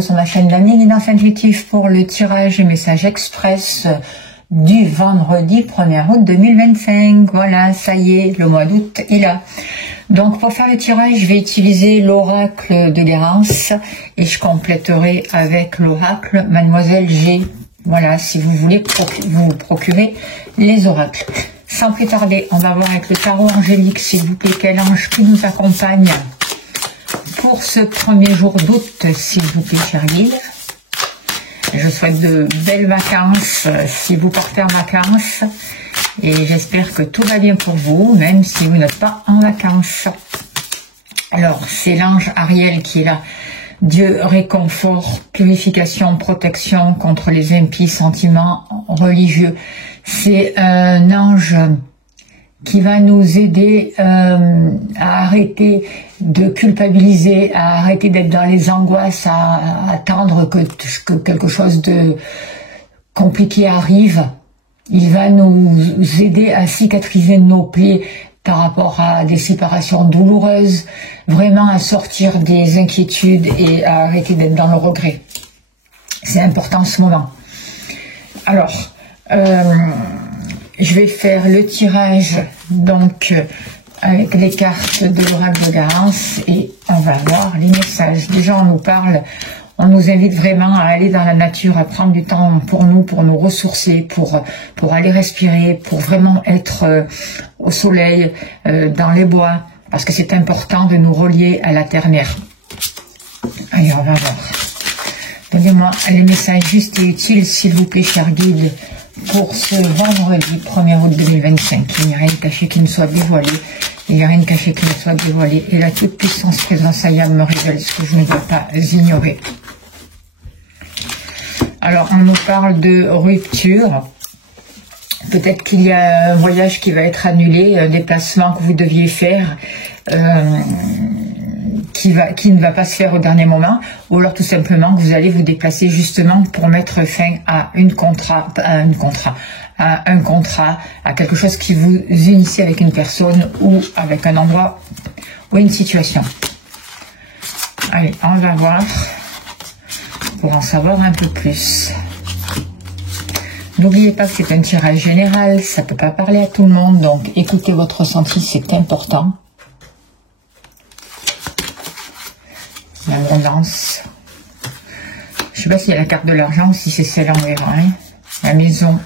vous sur ma chaîne d'Annie Guidance Intuitive pour le tirage et message express du vendredi 1er août 2025. Voilà, ça y est, le mois d'août est là. Donc pour faire le tirage, je vais utiliser l'oracle de Guérance et je compléterai avec l'oracle Mademoiselle G. Voilà, si vous voulez vous procurer les oracles. Sans plus tarder, on va voir avec le tarot angélique, s'il vous plaît, quel ange qui nous accompagne pour ce premier jour d'août, s'il vous plaît, chers guides. Je souhaite de belles vacances si vous partez en vacances et j'espère que tout va bien pour vous, même si vous n'êtes pas en vacances. Alors, c'est l'ange Ariel qui est là. Dieu, réconfort, purification, protection contre les impies sentiments religieux. C'est un ange qui va nous aider à arrêter de culpabiliser, à arrêter d'être dans les angoisses, à attendre que quelque chose de compliqué arrive. Il va nous aider à cicatriser nos plaies par rapport à des séparations douloureuses, vraiment à sortir des inquiétudes et à arrêter d'être dans le regret. C'est important en ce moment. Alors, je vais faire le tirage donc avec les cartes de l'oracle de Guérance et on va voir les messages. Déjà, on nous parle, on nous invite vraiment à aller dans la nature, à prendre du temps pour nous ressourcer, pour aller respirer, pour vraiment être au soleil, dans les bois, parce que c'est important de nous relier à la terre-mère. Allez, on va voir. Donnez-moi les messages justes et utiles, s'il vous plaît, chers guides, pour ce vendredi 1er août 2025. Il n'y a rien de caché qui ne soit dévoilé. Il n'y a rien de caché qui ne soit dévoilé. Et la toute puissance présence Ayam me révèle ce que je ne dois pas ignorer. Alors, on nous parle de rupture. Peut-être qu'il y a un voyage qui va être annulé, un déplacement que vous deviez faire, qui ne va pas se faire au dernier moment, ou alors tout simplement que vous allez vous déplacer justement pour mettre fin à un contrat, à quelque chose qui vous initie avec une personne ou avec un endroit ou une situation. Allez, on va voir pour en savoir un peu plus. N'oubliez pas que c'est un tirage général, ça ne peut pas parler à tout le monde, donc écoutez votre ressenti, c'est important. L'abondance. Je ne sais pas s'il y a la carte de l'argent ou si c'est celle en vert. Hein. La maison.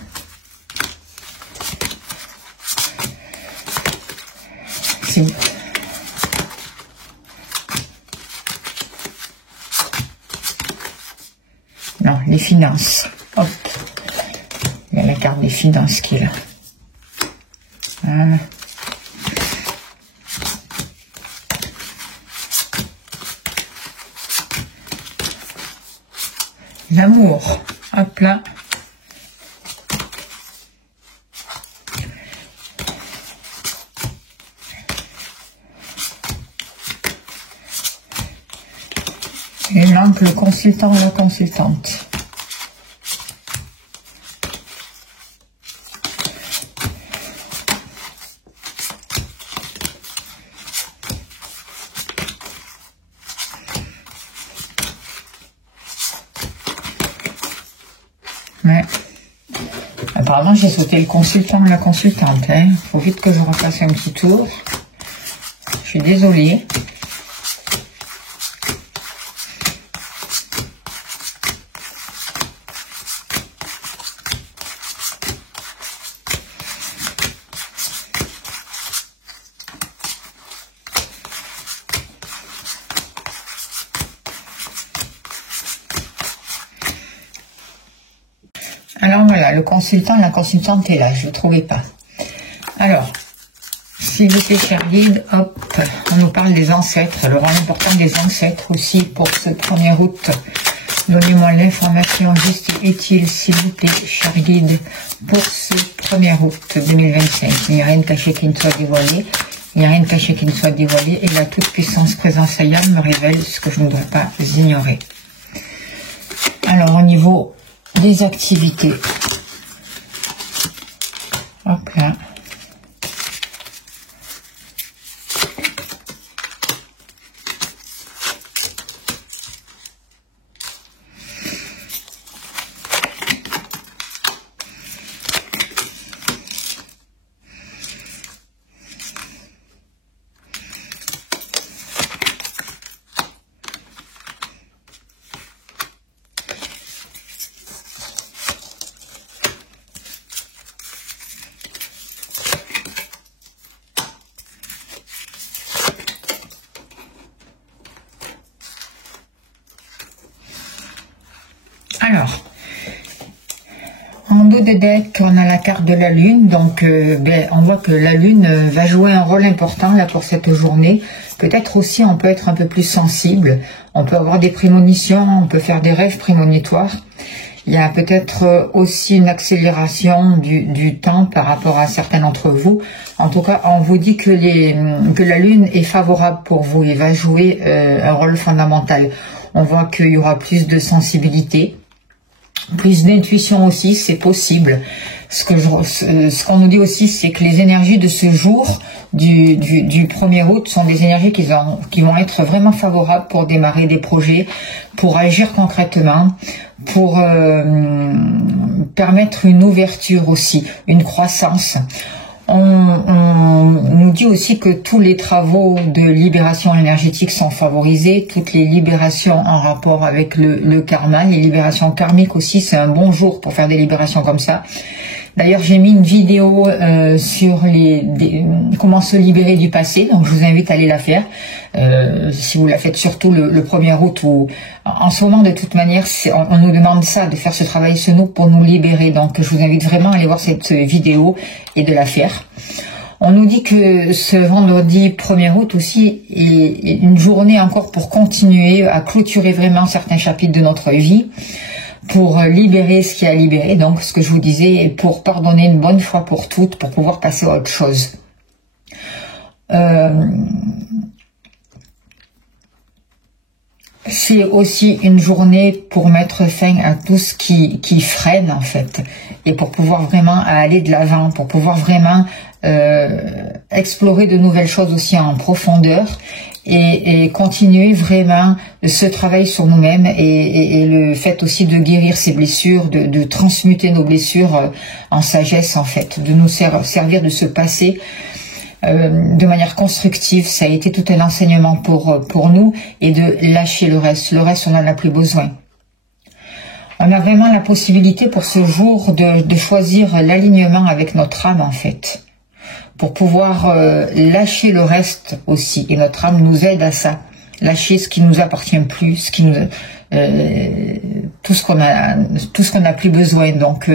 Non, les finances. Hop. Il y a la carte des finances qui est là. Voilà. L'amour, hop là. Il manque le consultant ou la consultante. Mais apparemment j'ai sauté le consultant ou la consultante. Il faut vite que je refasse un petit tour. Je suis désolée. Alors voilà, le consultant, la consultante est là, je ne le trouvais pas. Alors, s'il vous plaît, cher guide, hop, on nous parle des ancêtres, le rôle important des ancêtres aussi pour ce 1er août. Donnez-moi l'information juste et utile, s'il vous plaît, cher guide, pour ce 1er août 2025. Il n'y a rien de caché qui ne soit dévoilé. Il n'y a rien de caché qui ne soit dévoilé. Et la toute puissance présence Ayam me révèle ce que je ne dois pas ignorer. Alors, au niveau des activités. Hop là. En dos de deck, on a la carte de la Lune, donc on voit que la Lune va jouer un rôle important là pour cette journée. Peut-être aussi on peut être un peu plus sensible, on peut avoir des prémonitions, on peut faire des rêves prémonitoires. Il y a peut-être aussi une accélération du temps par rapport à certains d'entre vous. En tout cas, on vous dit que la Lune est favorable pour vous et va jouer un rôle fondamental. On voit qu'il y aura plus de sensibilité, plus d'intuition aussi, c'est possible. Ce qu'on nous dit aussi, c'est que les énergies de ce jour, du 1er août, sont des énergies qui vont être vraiment favorables pour démarrer des projets, pour agir concrètement, pour permettre une ouverture aussi, une croissance. On nous dit aussi que tous les travaux de libération énergétique sont favorisés, toutes les libérations en rapport avec le karma, les libérations karmiques aussi, c'est un bon jour pour faire des libérations comme ça. D'ailleurs, j'ai mis une vidéo sur comment se libérer du passé, donc je vous invite à aller la faire. Si vous la faites surtout le 1er août, ou en ce moment de toute manière, on nous demande ça, de faire ce travail sur nous pour nous libérer. Donc je vous invite vraiment à aller voir cette vidéo et de la faire. On nous dit que ce vendredi 1er août aussi est une journée encore pour continuer à clôturer vraiment certains chapitres de notre vie, pour libérer ce qui a libéré, donc ce que je vous disais, pour pardonner une bonne fois pour toutes, pour pouvoir passer à autre chose. C'est aussi une journée pour mettre fin à tout ce qui freine en fait, et pour pouvoir vraiment aller de l'avant, pour pouvoir vraiment explorer de nouvelles choses aussi en profondeur, et continuer vraiment ce travail sur nous-mêmes, et le fait aussi de guérir ces blessures, de transmuter nos blessures en sagesse en fait, de nous servir de ce passé de manière constructive. Ça a été tout un enseignement pour nous, et de lâcher le reste. Le reste, on n'en a plus besoin. On a vraiment la possibilité pour ce jour de choisir l'alignement avec notre âme en fait, pour pouvoir lâcher le reste aussi. Et notre âme nous aide à ça. Lâcher ce qui nous appartient plus, tout ce qu'on n'a plus besoin. Donc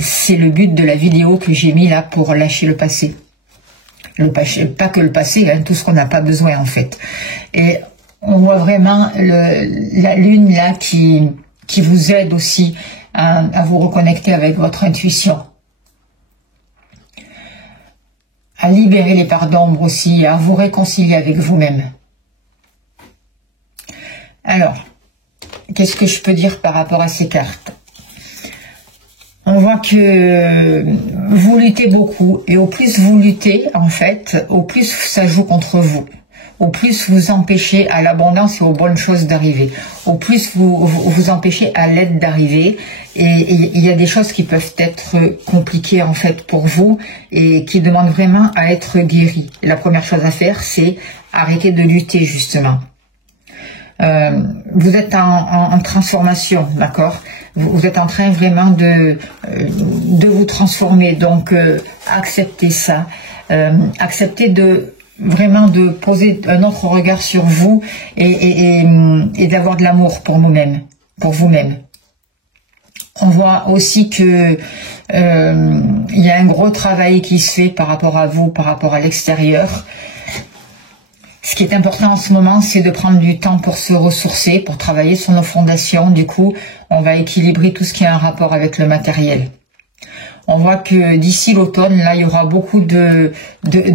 c'est le but de la vidéo que j'ai mis là, pour lâcher le passé. Pas que le passé, hein, tout ce qu'on n'a pas besoin en fait. Et on voit vraiment la lune là qui vous aide aussi à vous reconnecter avec votre intuition, à libérer les parts d'ombre aussi, à vous réconcilier avec vous-même. Alors, qu'est-ce que je peux dire par rapport à ces cartes? On voit que vous luttez beaucoup, et au plus vous luttez, en fait, au plus ça joue contre vous. Au plus vous empêchez à l'abondance et aux bonnes choses d'arriver. Au plus vous empêchez à l'aide d'arriver. Et il y a des choses qui peuvent être compliquées en fait pour vous, et qui demandent vraiment à être guéries. Et la première chose à faire, c'est arrêter de lutter justement. Vous êtes en transformation, d'accord? Vous êtes en train vraiment de vous transformer, donc acceptez ça, acceptez vraiment de poser un autre regard sur vous, et d'avoir de l'amour pour nous-mêmes, pour vous-même. On voit aussi que il y a un gros travail qui se fait par rapport à vous, par rapport à l'extérieur. Ce qui est important en ce moment, c'est de prendre du temps pour se ressourcer, pour travailler sur nos fondations. Du coup, on va équilibrer tout ce qui a un rapport avec le matériel. On voit que d'ici l'automne, là, il y aura beaucoup de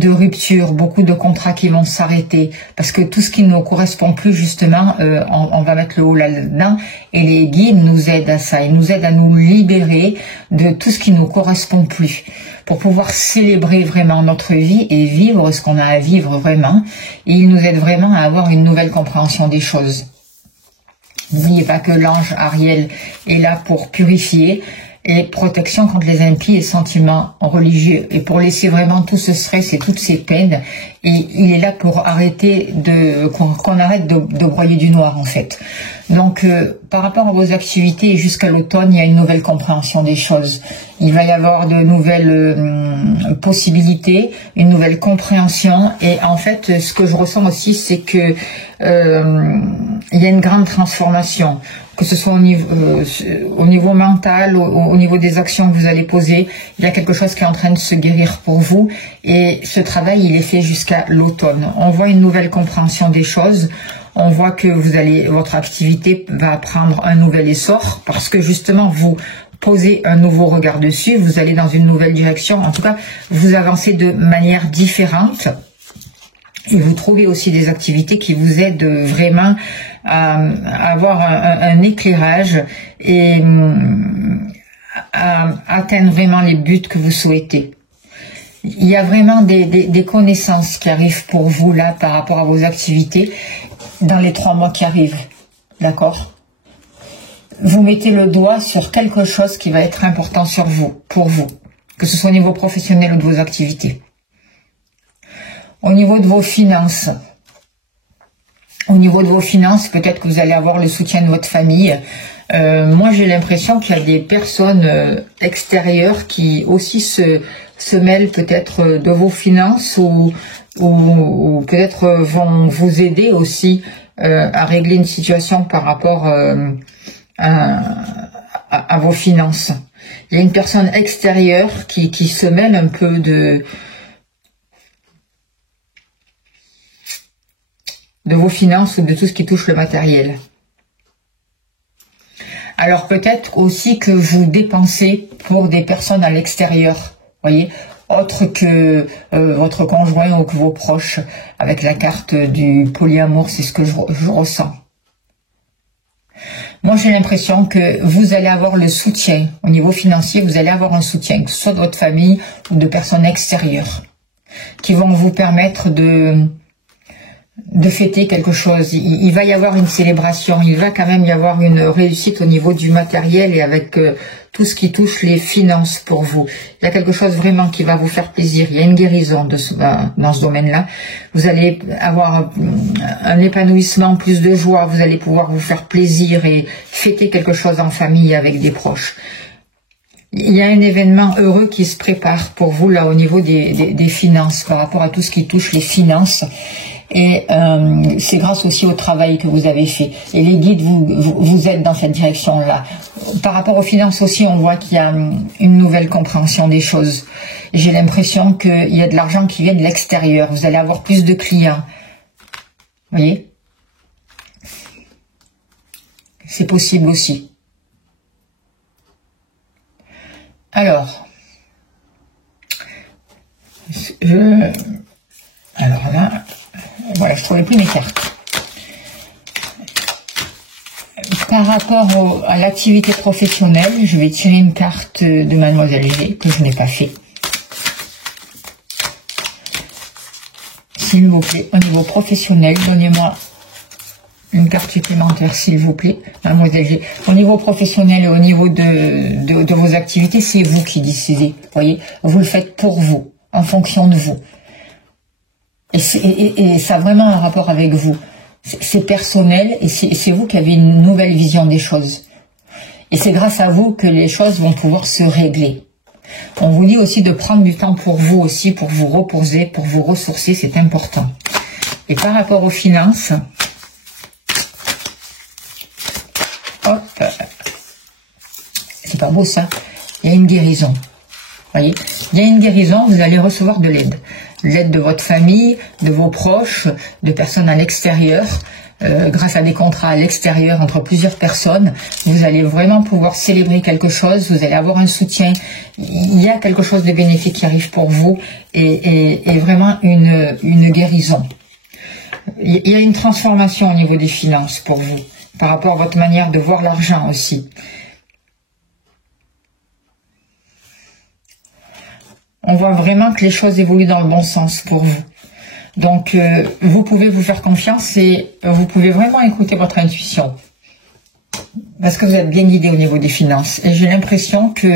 ruptures, beaucoup de contrats qui vont s'arrêter, parce que tout ce qui ne nous correspond plus, justement, on va mettre le haut là-dedans, et les guides nous aident à ça. Ils nous aident à nous libérer de tout ce qui ne nous correspond plus, pour pouvoir célébrer vraiment notre vie et vivre ce qu'on a à vivre vraiment. Et ils nous aident vraiment à avoir une nouvelle compréhension des choses. N'oubliez pas que l'ange Ariel est là pour purifier, et protection contre les impies et sentiments religieux, et pour laisser vraiment tout ce stress et toutes ces peines. Et il est là pour arrêter qu'on arrête de broyer du noir en fait. Donc par rapport à vos activités, jusqu'à l'automne, il y a une nouvelle compréhension des choses. Il va y avoir de nouvelles possibilités, une nouvelle compréhension, et en fait ce que je ressens aussi, c'est que il y a une grande transformation. que ce soit au niveau mental, au niveau des actions que vous allez poser. Il y a quelque chose qui est en train de se guérir pour vous. Et ce travail, il est fait jusqu'à l'automne. On voit une nouvelle compréhension des choses. On voit que votre activité va prendre un nouvel essor parce que justement, vous posez un nouveau regard dessus. Vous allez dans une nouvelle direction. En tout cas, vous avancez de manière différente. Et vous trouvez aussi des activités qui vous aident vraiment à avoir un éclairage et à atteindre vraiment les buts que vous souhaitez. Il y a vraiment des connaissances qui arrivent pour vous là par rapport à vos activités dans les 3 mois qui arrivent. D'accord ? Vous mettez le doigt sur quelque chose qui va être important pour vous, que ce soit au niveau professionnel ou de vos activités. Au niveau de vos finances, peut-être que vous allez avoir le soutien de votre famille. Moi, j'ai l'impression qu'il y a des personnes extérieures qui aussi se mêlent peut-être de vos finances ou peut-être vont vous aider aussi à régler une situation par rapport à vos finances. Il y a une personne extérieure qui se mêle un peu de vos finances ou de tout ce qui touche le matériel. Alors peut-être aussi que vous dépensez pour des personnes à l'extérieur, voyez, autre que votre conjoint ou que vos proches. Avec la carte du polyamour, c'est ce que je ressens. Moi, j'ai l'impression que vous allez avoir le soutien au niveau financier, vous allez avoir un soutien, que ce soit de votre famille ou de personnes extérieures, qui vont vous permettre de fêter quelque chose. Il va y avoir une célébration, il va quand même y avoir une réussite au niveau du matériel et avec tout ce qui touche les finances pour vous. Il y a quelque chose vraiment qui va vous faire plaisir. Il y a une guérison dans ce domaine-là. Vous allez avoir un épanouissement, plus de joie, vous allez pouvoir vous faire plaisir et fêter quelque chose en famille avec des proches. Il y a un événement heureux qui se prépare pour vous là au niveau des finances, par rapport à tout ce qui touche les finances. Et c'est grâce aussi au travail que vous avez fait. Et les guides vous aident dans cette direction-là. Par rapport aux finances aussi, on voit qu'il y a une nouvelle compréhension des choses. J'ai l'impression qu'il y a de l'argent qui vient de l'extérieur. Vous allez avoir plus de clients. Vous voyez ? C'est possible aussi. Alors là... Voilà, je ne trouvais plus mes cartes. Par rapport à l'activité professionnelle, je vais tirer une carte de Mademoiselle G que je n'ai pas fait. S'il vous plaît, au niveau professionnel, donnez-moi une carte supplémentaire, s'il vous plaît, Mademoiselle G. Au niveau professionnel et au niveau de vos activités, c'est vous qui décidez. Vous voyez, vous le faites pour vous, en fonction de vous. Et ça a vraiment un rapport avec vous. C'est personnel et c'est vous qui avez une nouvelle vision des choses. Et c'est grâce à vous que les choses vont pouvoir se régler. On vous dit aussi de prendre du temps pour vous aussi, pour vous reposer, pour vous ressourcer, c'est important. Et par rapport aux finances, hop, c'est pas beau ça, il y a une guérison. Voyez, il y a une guérison, vous allez recevoir de l'aide. L'aide de votre famille, de vos proches, de personnes à l'extérieur, grâce à des contrats à l'extérieur entre plusieurs personnes. Vous allez vraiment pouvoir célébrer quelque chose, vous allez avoir un soutien. Il y a quelque chose de bénéfique qui arrive pour vous et vraiment une guérison. Il y a une transformation au niveau des finances pour vous, par rapport à votre manière de voir l'argent aussi. On voit vraiment que les choses évoluent dans le bon sens pour vous. Donc, vous pouvez vous faire confiance et vous pouvez vraiment écouter votre intuition. Parce que vous êtes bien guidé au niveau des finances. Et j'ai l'impression que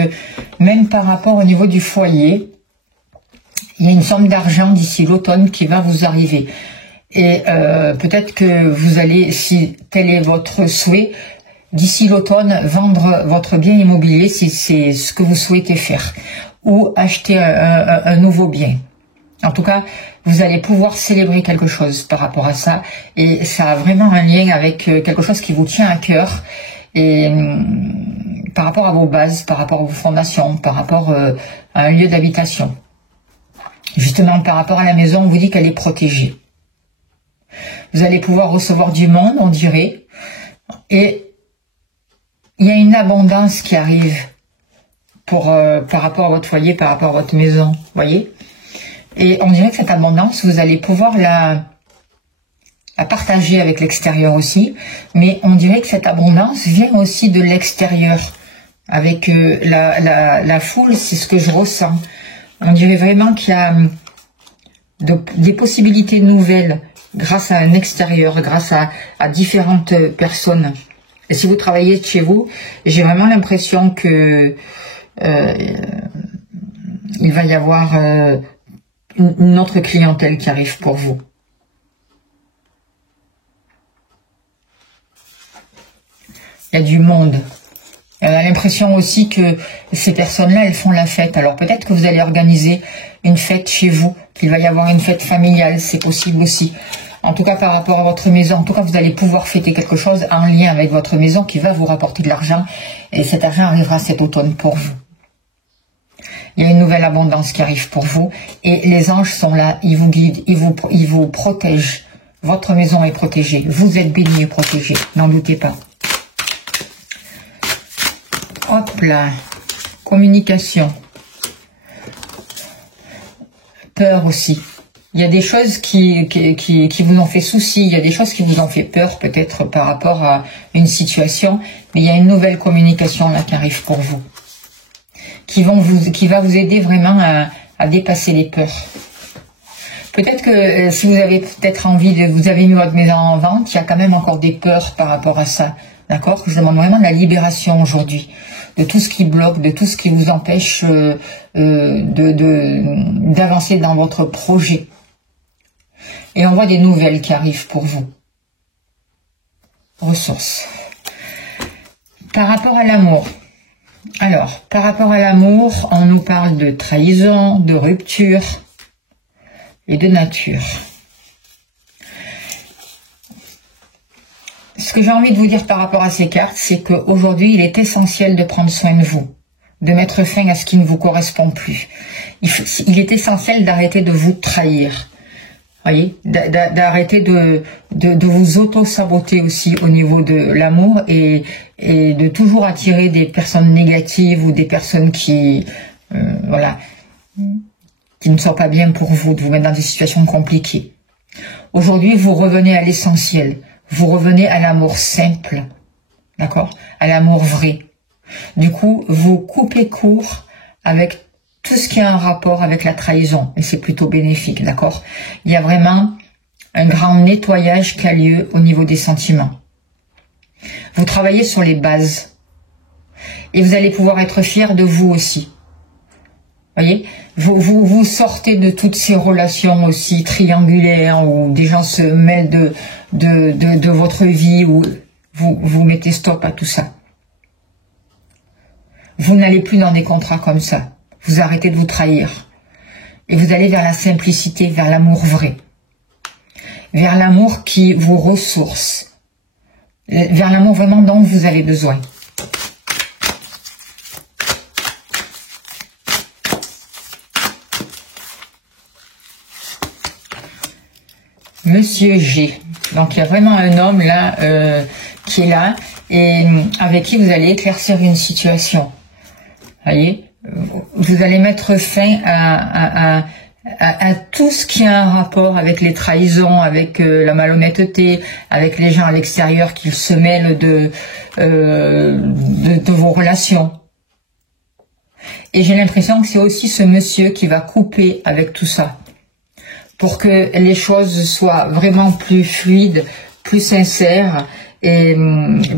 même par rapport au niveau du foyer, il y a une somme d'argent d'ici l'automne qui va vous arriver. Et peut-être que vous allez, si tel est votre souhait, d'ici l'automne, vendre votre bien immobilier si c'est ce que vous souhaitez faire. Ou acheter un nouveau bien. En tout cas, vous allez pouvoir célébrer quelque chose par rapport à ça. Et ça a vraiment un lien avec quelque chose qui vous tient à cœur. Et par rapport à vos bases, par rapport à vos fondations, par rapport à un lieu d'habitation. Justement, par rapport à la maison, on vous dit qu'elle est protégée. Vous allez pouvoir recevoir du monde, on dirait, et il y a une abondance qui arrive par rapport à votre foyer, par rapport à votre maison, voyez. Et on dirait que cette abondance, vous allez pouvoir la partager avec l'extérieur aussi, mais on dirait que cette abondance vient aussi de l'extérieur. Avec la foule, c'est ce que je ressens. On dirait vraiment qu'il y a des possibilités nouvelles grâce à un extérieur, grâce à différentes personnes. Et si vous travaillez de chez vous, j'ai vraiment l'impression que il va y avoir une autre clientèle qui arrive pour vous. Il y a du monde. On a l'impression aussi que ces personnes-là, elles font la fête. Alors peut-être que vous allez organiser une fête chez vous, qu'il va y avoir une fête familiale, c'est possible aussi. En tout cas, par rapport à votre maison, en tout cas, vous allez pouvoir fêter quelque chose en lien avec votre maison qui va vous rapporter de l'argent. Et cet argent arrivera cet automne pour vous. Il y a une nouvelle abondance qui arrive pour vous. Et les anges sont là, ils vous guident, ils vous protègent. Votre maison est protégée. Vous êtes béni et protégé, n'en doutez pas. Hop là, communication, peur aussi. Il y a des choses qui vous ont fait souci, il y a des choses qui vous ont fait peur peut-être par rapport à une situation, mais il y a une nouvelle communication là qui arrive pour vous, qui va vous aider vraiment à dépasser les peurs. Peut-être que si vous avez peut-être envie vous avez mis votre maison en vente, il y a quand même encore des peurs par rapport à ça, d'accord? Je demande vraiment la libération aujourd'hui de tout ce qui bloque, de tout ce qui vous empêche d'avancer dans votre projet. Et on voit des nouvelles qui arrivent pour vous. Ressources. Par rapport à l'amour. Alors, par rapport à l'amour, on nous parle de trahison, de rupture et de nature. Ce que j'ai envie de vous dire par rapport à ces cartes, c'est qu'aujourd'hui, il est essentiel de prendre soin de vous, de mettre fin à ce qui ne vous correspond plus. Il est essentiel d'arrêter de vous trahir, voyez, d'arrêter de vous auto-saboter aussi au niveau de l'amour et de toujours attirer des personnes négatives ou des personnes qui ne sont pas bien pour vous, de vous mettre dans des situations compliquées. Aujourd'hui, vous revenez à l'essentiel. Vous revenez à l'amour simple, d'accord? À l'amour vrai. Du coup, vous coupez court avec tout ce qui a un rapport avec la trahison. Et c'est plutôt bénéfique, d'accord? Il y a vraiment un grand nettoyage qui a lieu au niveau des sentiments. Vous travaillez sur les bases. Et vous allez pouvoir être fier de vous aussi. Voyez, vous sortez de toutes ces relations aussi triangulaires où des gens se mêlent de votre vie, où vous mettez stop à tout ça. Vous n'allez plus dans des contrats comme ça. Vous arrêtez de vous trahir. Et vous allez vers la simplicité, vers l'amour vrai. Vers l'amour qui vous ressource. Vers l'amour vraiment dont vous avez besoin. Monsieur G. Donc il y a vraiment un homme là qui est là et avec qui vous allez éclaircir une situation. Voyez, vous allez mettre fin à tout ce qui a un rapport avec les trahisons, avec la malhonnêteté, avec les gens à l'extérieur qui se mêlent de vos relations. Et j'ai l'impression que c'est aussi ce monsieur qui va couper avec tout ça, pour que les choses soient vraiment plus fluides, plus sincères et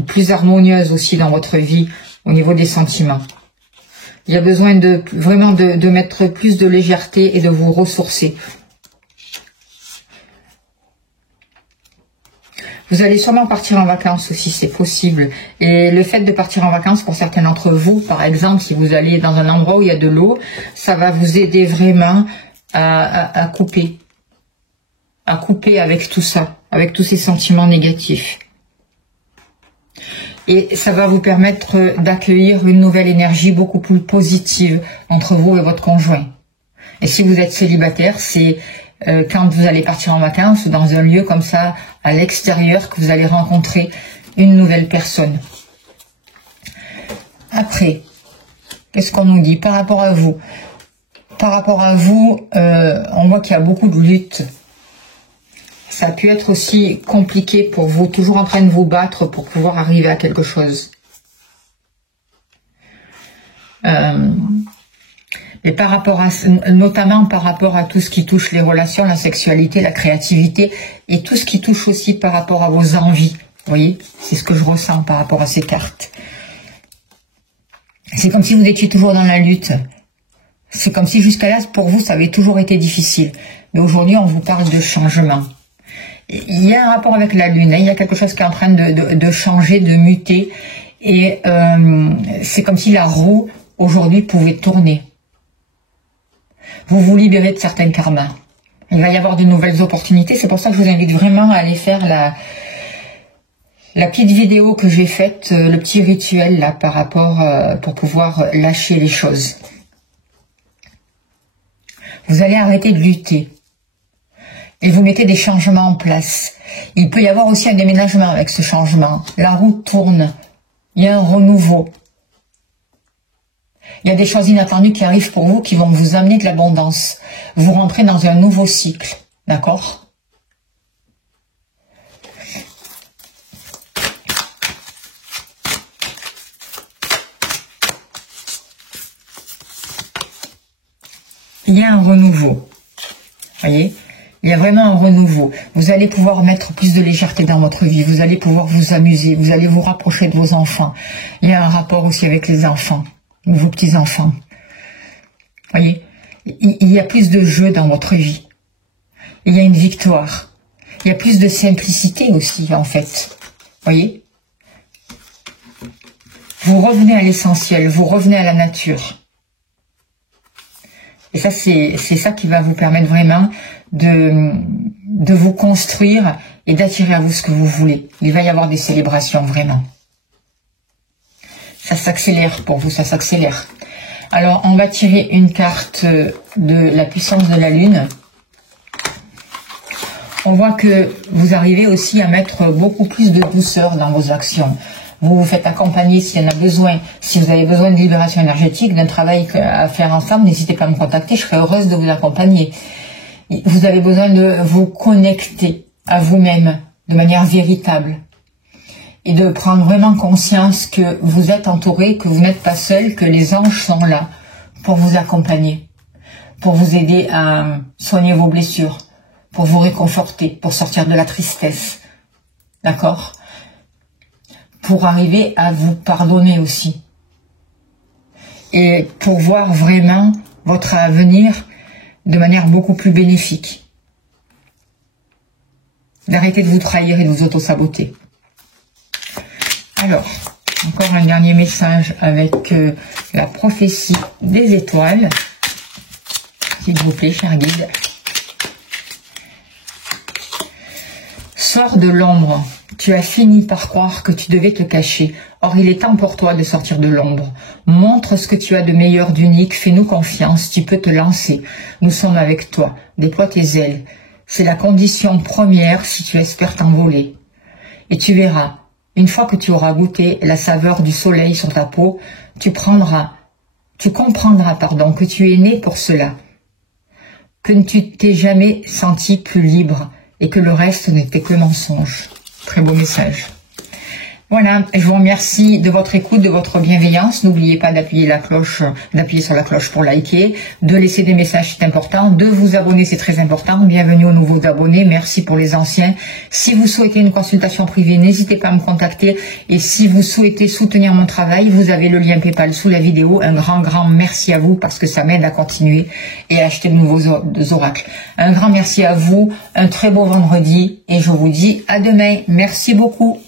plus harmonieuses aussi dans votre vie au niveau des sentiments. Il y a besoin vraiment de mettre plus de légèreté et de vous ressourcer. Vous allez sûrement partir en vacances aussi, c'est possible. Et le fait de partir en vacances, pour certains d'entre vous, par exemple, si vous allez dans un endroit où il y a de l'eau, ça va vous aider vraiment à couper. À couper avec tout ça, avec tous ces sentiments négatifs. Et ça va vous permettre d'accueillir une nouvelle énergie beaucoup plus positive entre vous et votre conjoint. Et si vous êtes célibataire, c'est quand vous allez partir en vacances ou dans un lieu comme ça, à l'extérieur, que vous allez rencontrer une nouvelle personne. Après, qu'est-ce qu'on nous dit par rapport à vous? Par rapport à vous, on voit qu'il y a beaucoup de luttes. Ça a pu être aussi compliqué pour vous, toujours en train de vous battre pour pouvoir arriver à quelque chose. Et par rapport à, notamment par rapport à tout ce qui touche les relations, la sexualité, la créativité, et tout ce qui touche aussi par rapport à vos envies. Vous voyez, c'est ce que je ressens par rapport à ces cartes. C'est comme si vous étiez toujours dans la lutte. C'est comme si jusqu'à là, pour vous, ça avait toujours été difficile. Mais aujourd'hui, on vous parle de changement. Il y a un rapport avec la Lune, hein. Il y a quelque chose qui est en train de changer, de muter. Et c'est comme si la roue, aujourd'hui, pouvait tourner. Vous vous libérez de certains karmas. Il va y avoir de nouvelles opportunités. C'est pour ça que je vous invite vraiment à aller faire la petite vidéo que j'ai faite, le petit rituel là par rapport pour pouvoir lâcher les choses. Vous allez arrêter de lutter et vous mettez des changements en place. Il peut y avoir aussi un déménagement avec ce changement. La roue tourne, il y a un renouveau. Il y a des choses inattendues qui arrivent pour vous qui vont vous amener de l'abondance. Vous rentrez dans un nouveau cycle, d'accord ? Il y a un renouveau, voyez, il y a vraiment un renouveau. Vous allez pouvoir mettre plus de légèreté dans votre vie, vous allez pouvoir vous amuser, vous allez vous rapprocher de vos enfants. Il y a un rapport aussi avec les enfants, vos petits-enfants. Voyez, il y a plus de jeu dans votre vie. Il y a une victoire. Il y a plus de simplicité aussi, en fait. Voyez, vous revenez à l'essentiel, vous revenez à la nature. Et ça, c'est ça qui va vous permettre vraiment de vous construire et d'attirer à vous ce que vous voulez. Il va y avoir des célébrations, vraiment. Ça s'accélère pour vous, ça s'accélère. Alors, on va tirer une carte de la puissance de la Lune. On voit que vous arrivez aussi à mettre beaucoup plus de douceur dans vos actions. Vous vous faites accompagner s'il y en a besoin. Si vous avez besoin de libération énergétique, d'un travail à faire ensemble, n'hésitez pas à me contacter, je serai heureuse de vous accompagner. Vous avez besoin de vous connecter à vous-même de manière véritable et de prendre vraiment conscience que vous êtes entouré, que vous n'êtes pas seul, que les anges sont là pour vous accompagner, pour vous aider à soigner vos blessures, pour vous réconforter, pour sortir de la tristesse. D'accord ? Pour arriver à vous pardonner aussi. Et pour voir vraiment votre avenir de manière beaucoup plus bénéfique. D'arrêter de vous trahir et de vous auto-saboter. Alors, encore un dernier message avec la prophétie des étoiles. S'il vous plaît, cher guide. Sors de l'ombre. Tu as fini par croire que tu devais te cacher. Or, il est temps pour toi de sortir de l'ombre. Montre ce que tu as de meilleur, d'unique. Fais-nous confiance. Tu peux te lancer. Nous sommes avec toi. Déploie tes ailes. C'est la condition première si tu espères t'envoler. Et tu verras, une fois que tu auras goûté la saveur du soleil sur ta peau, tu comprendras, que tu es né pour cela. Que tu t'es jamais senti plus libre et que le reste n'était que mensonge. Très beau message. Voilà, je vous remercie de votre écoute, de votre bienveillance. N'oubliez pas d'appuyer sur la cloche pour liker, de laisser des messages, c'est important, de vous abonner, c'est très important. Bienvenue aux nouveaux abonnés, merci pour les anciens. Si vous souhaitez une consultation privée, n'hésitez pas à me contacter. Et si vous souhaitez soutenir mon travail, vous avez le lien PayPal sous la vidéo. Un grand merci à vous parce que ça m'aide à continuer et à acheter de nouveaux oracles. Un grand merci à vous, un très beau vendredi et je vous dis à demain. Merci beaucoup.